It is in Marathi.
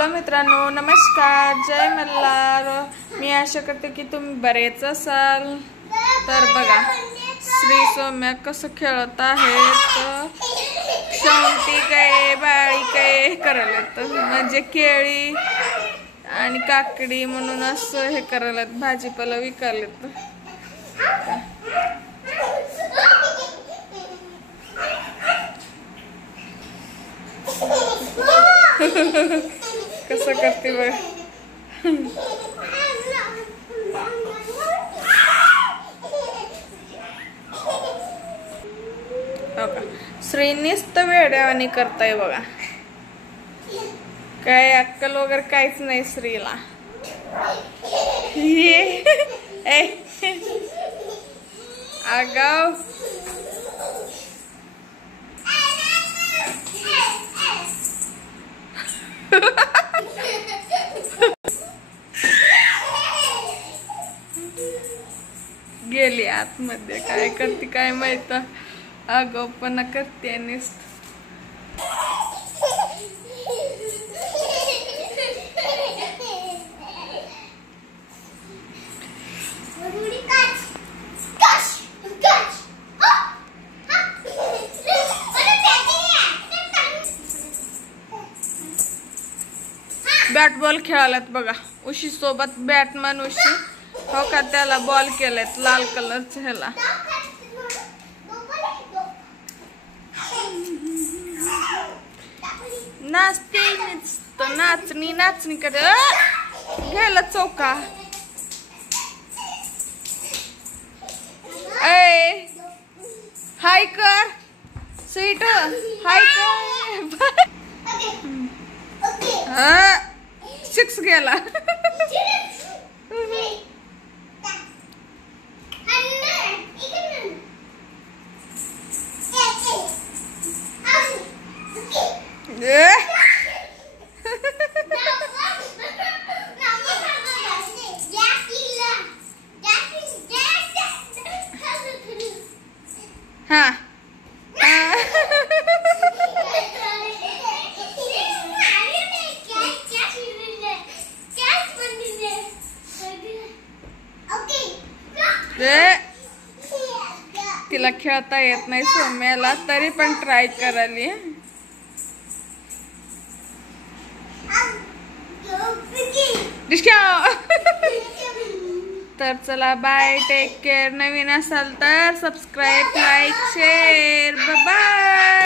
हॅलो मित्रांनो, नमस्कार, जय मल्हार। मी आशा करते की तुम्ही बरेच असाल। तर बघा श्री सौम्या कसं खेळत आहेत। शांती काय बाळी काय करायला, म्हणजे केळी आणि काकडी म्हणून असं हे करायला, भाजीपाला विकायला। कसं करते बघ। श्री नुसतं वेड्यावानी करताय बघा, काय अक्कल वगैरे काहीच नाही श्रीला। आगाव गेली आतमध्ये, काय करते काय माहित, आगाऊपणा करते नुसतं। बॅट बॉल खेळाल्यात बघा, उशी सोबत बॅटमॅन उशी। हो का, त्याला बॉल केलेत लाल कलरचे ह्याला। नाचते नुसतं, नाचणी नाचणी करे घ्यायला चौका। ए हाय कर स्वीट, हाय कर। सिक्स गेला। हाँ तिला खेळता येत नाही सौम्याला, तरी पण ट्राय करायली। तर चला बाय, टेक केअर। नवीन असाल तर subscribe, like, share, bye bye.